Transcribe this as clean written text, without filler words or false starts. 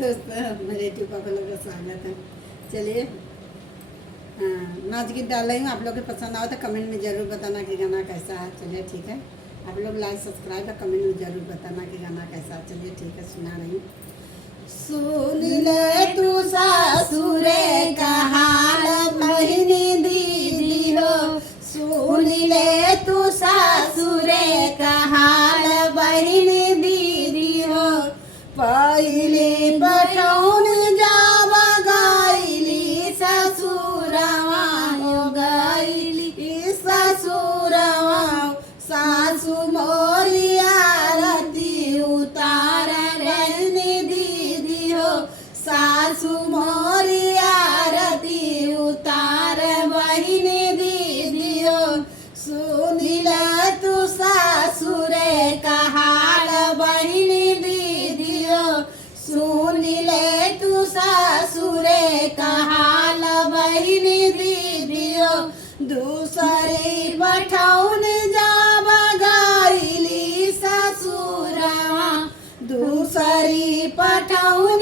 दोस्तों, मेरे यूट्यूब पर लोग का स्वागत है। चलिए नाच गीत डाल रही हूँ, आप लोग को पसंद आओ तो कमेंट में ज़रूर बताना कि गाना कैसा है। चलिए ठीक है, आप लोग लाइक सब्सक्राइब और कमेंट में ज़रूर बताना कि गाना कैसा है। चलिए ठीक है, सुना रही हूँ। सुन ले तू सासुरे का हाल बहिनी दीदी हो, सुन ले तू सासुरे का हाल बहिनी दीदी हो। पहले बटौन जावा गाइली ससुरवा गइली ससुरवा, सासु मोरी आरती उतार रहनी दीदी हो, सासु मोरी आरती उतार बहिनी दीदी हो। सुन ले तू सासुरे का हाल बहिनी दीदी हो, सुन ले तू सासुरे का हाल बहिनी दीदी हो। दूसरी बठौन जावा गाइली ससुरवा, दूसरी पठौन